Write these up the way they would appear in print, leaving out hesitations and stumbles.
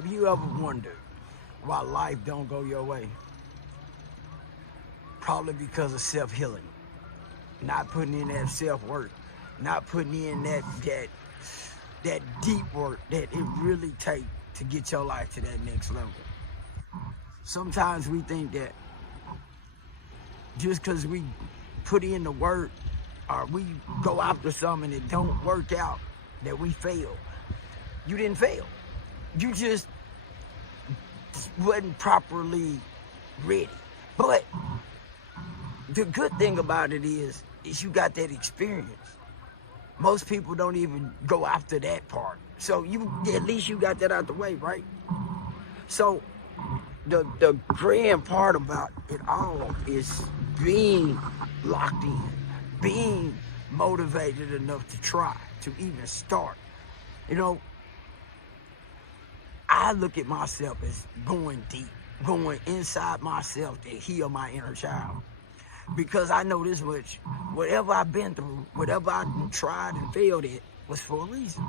Have you ever wondered why life don't go your way? Probably because of self-healing. Not putting in that self-work. Not putting in that deep work that it really takes to get your life to that next level. Sometimes we think that just because we put in the work or we go after something and it don't work out, that we fail. You didn't fail. You just wasn't properly ready. But the good thing about it is you got that experience. Most people don't even go after that part. So at least you got that out the way, right? So the grand part about it all is being locked in, being motivated enough to try, to even start. You know, I look at myself as going deep, going inside myself to heal my inner child. Because I know this much, whatever I've been through, whatever I've tried and failed at, was for a reason.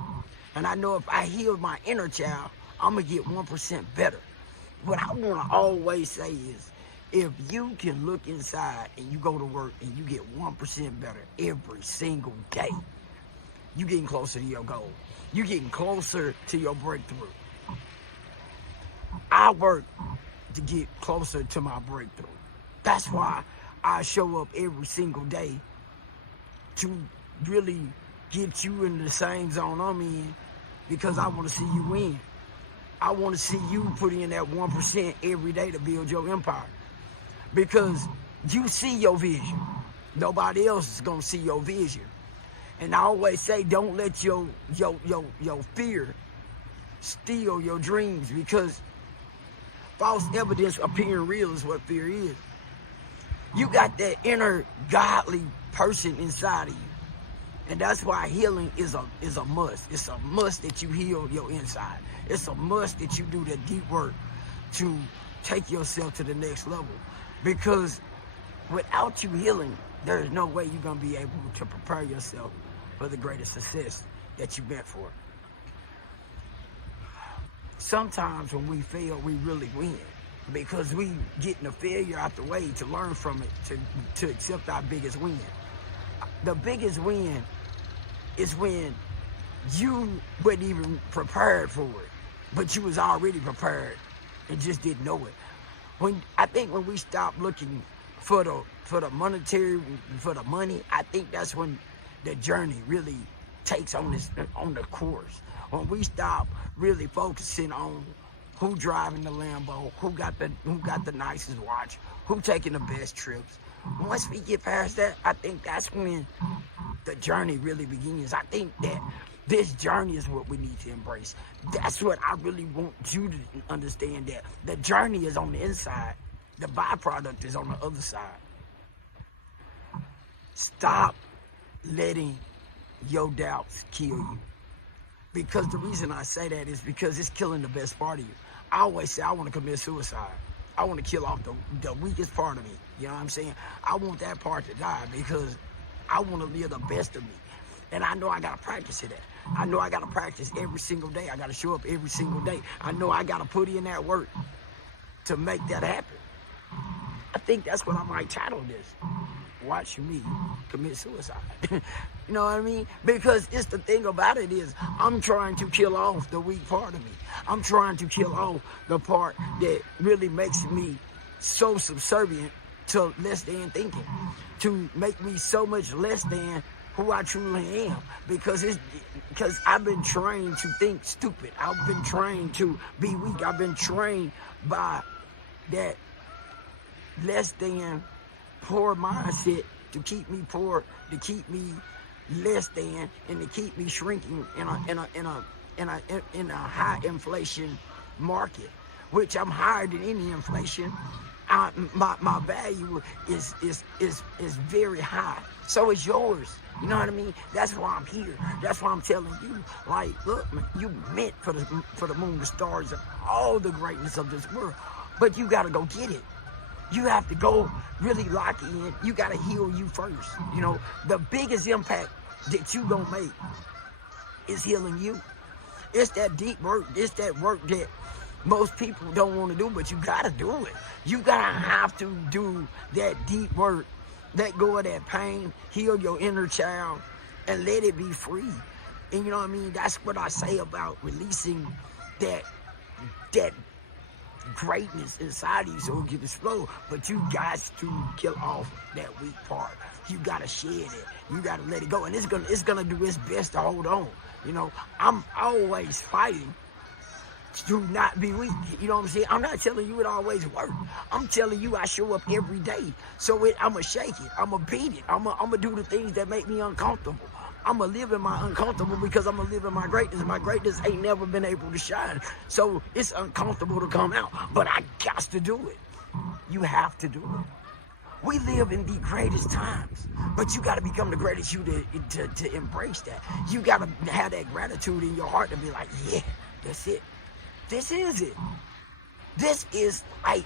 And I know if I heal my inner child, I'm going to get 1% better. What I want to always say is, if you can look inside and you go to work and you get 1% better every single day, you're getting closer to your goal. You're getting closer to your breakthrough. I work to get closer to my breakthrough. That's why I show up every single day to really get you in the same zone I'm in, because I want to see you win. I want to see you put in that 1% every day to build your empire, because you see your vision. Nobody else is going to see your vision. And I always say, don't let your fear steal your dreams, because false evidence appearing real is what fear is. You got that inner godly person inside of you. And that's why healing is a must. It's a must that you heal your inside. It's a must that you do the deep work to take yourself to the next level. Because without you healing, there is no way you're going to be able to prepare yourself for the greatest success that you've meant for. Sometimes when we fail, we really win, because we getting the failure out the way to learn from it, to accept our biggest win. The biggest win is when you wasn't even prepared for it, but you was already prepared and just didn't know it. I think when we stop looking for the monetary, for the money, I think that's when the journey really takes on the course. When we stop really focusing on who driving the Lambo, who got the nicest watch, who taking the best trips. Once we get past that, I think that's when the journey really begins. I think that this journey is what we need to embrace. That's what I really want you to understand, that the journey is on the inside. The byproduct is on the other side. Stop letting your doubts kill you. Because the reason I say that is because it's killing the best part of you. I always say I want to commit suicide. I want to kill off the weakest part of me. You know what I'm saying? I want that part to die, because I want to live the best of me. And I know I got to practice it. I know I got to practice every single day. I got to show up every single day. I know I got to put in that work to make that happen. I think that's what I might title this. Watch me commit suicide. You know what I mean? Because it's the thing about it is, I'm trying to kill off the weak part of me. I'm trying to kill off the part that really makes me so subservient to less than thinking, to make me so much less than who I truly am. Because I've been trained to think stupid. I've been trained to be weak. I've been trained by that less than poor mindset to keep me poor, to keep me less than, and to keep me shrinking in a high inflation market, which I'm higher than any inflation. My value is very high. So is yours. You know what I mean? That's why I'm here. That's why I'm telling you, like, look, man, you meant for the moon, the stars, and all the greatness of this world, but you got to go get it. You have to go really lock in. You got to heal you first. You know, the biggest impact that you gonna make is healing you. It's that deep work. It's that work that Most people don't want to do it, but you gotta do it. You gotta have to do that deep work, let go of that pain, heal your inner child, and let it be free. And you know what I mean? That's what I say about releasing that greatness inside of you so it can explode. But you got to kill off that weak part. You gotta shed it. You gotta let it go. And it's gonna do its best to hold on. You know, I'm always fighting to not be weak. You know what I'm saying? I'm not telling you it always works. I'm telling you I show up every day. So I'ma shake it. I'ma beat it. I'ma do the things that make me uncomfortable. I'ma live in my uncomfortable because I'ma live in my greatness. My greatness ain't never been able to shine. So it's uncomfortable to come out. But I got to do it. You have to do it. We live in the greatest times, but you got to become the greatest you to embrace that. You got to have that gratitude in your heart to be like, yeah, that's it. This is it. This is like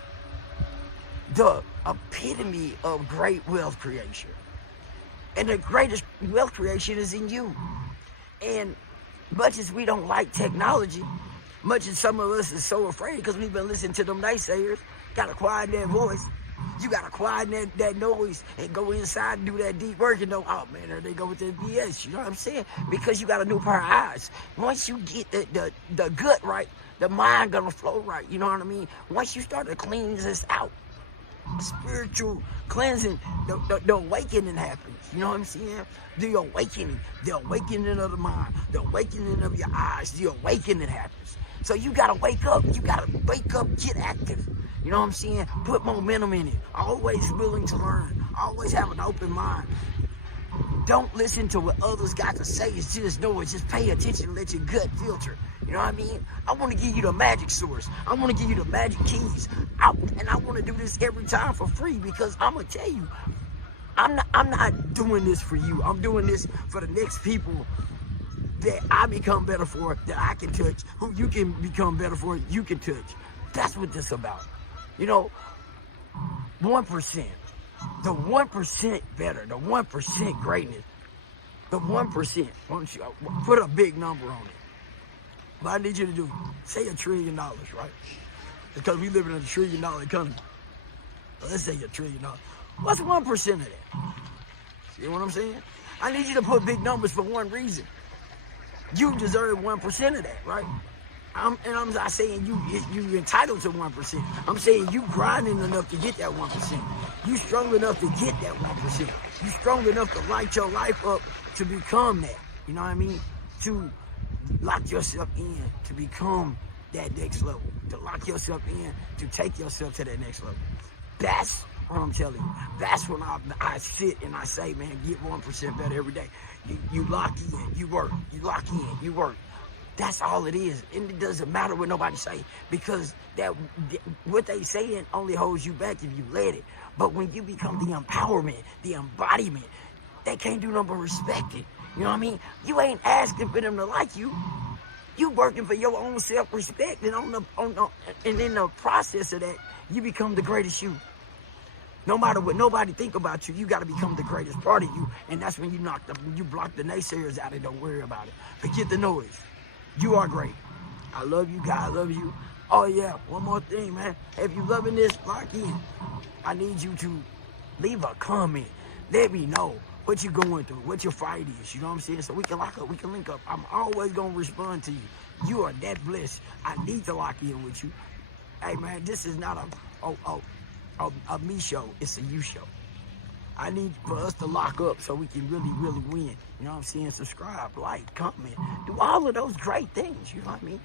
the epitome of great wealth creation. And the greatest wealth creation is in you. And much as we don't like technology, much as some of us is so afraid because we've been listening to them naysayers, got to quiet that voice. You got to quiet that noise and go inside and do that deep work and know, oh man, there they go with the BS. You know what I'm saying? Because you got a new pair of eyes. Once you get the gut right, the mind gonna flow right. You know what I mean? Once you start to clean this out, spiritual cleansing, the awakening happens. You know what I'm saying? The awakening of the mind, the awakening of your eyes, the awakening happens. So you gotta wake up. You gotta wake up, get active. You know what I'm saying? Put momentum in it. Always willing to learn. Always have an open mind. Don't listen to what others got to say. It's just know it. Just pay attention and let your gut filter. You know what I mean? I want to give you the magic source. I want to give you the magic keys. And I want to do this every time for free because I'm going to tell you, I'm not doing this for you. I'm doing this for the next people that I become better for, that I can touch, who you can become better for, you can touch. That's what this is about. You know, 1%. The 1% better, the 1% greatness, the 1%. Once you put a big number on it. What I need you to do, say $1 trillion, right? Because we live in a $1 trillion economy. So let's say $1 trillion. What's 1% of that? See what I'm saying? I need you to put big numbers for one reason. You deserve 1% of that, right? I'm not saying you're entitled to 1%. I'm saying you grinding enough to get that 1%. You strong enough to get that 1%. You strong enough to light your life up to become that. You know what I mean? To lock yourself in to become that next level. To lock yourself in to take yourself to that next level. That's what I'm telling you. That's when I sit and I say, man, get 1% better every day. You lock in, you work. You lock in, you work. That's all it is. And it doesn't matter what nobody say because what they saying only holds you back if you let it. But when you become the empowerment, the embodiment, they can't do nothing but respect it. You know what I mean? You ain't asking for them to like you. You working for your own self-respect, and and in the process of that, you become the greatest you. No matter what nobody think about you, you got to become the greatest part of you, and that's when you block the naysayers out and don't worry about it. Forget the noise. You are great. I love you, God. I love you. Oh yeah, one more thing, man. If you loving this, lock in. I need you to leave a comment. Let me know what you're going through, what your fight is. You know what I'm saying? So we can lock up, we can link up. I'm always going to respond to you. You are that blessed. I need to lock in with you. Hey, man, this is not a me show. It's a you show. I need for us to lock up so we can really, really win. You know what I'm saying? Subscribe, like, comment. Do all of those great things. You know what I mean?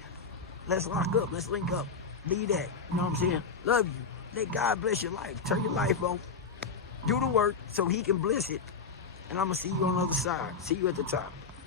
Let's lock up. Let's link up. Be that. You know what I'm saying? Love you. Let God bless your life. Turn your life on. Do the work so he can bless it. And I'm going to see you on the other side. See you at the top.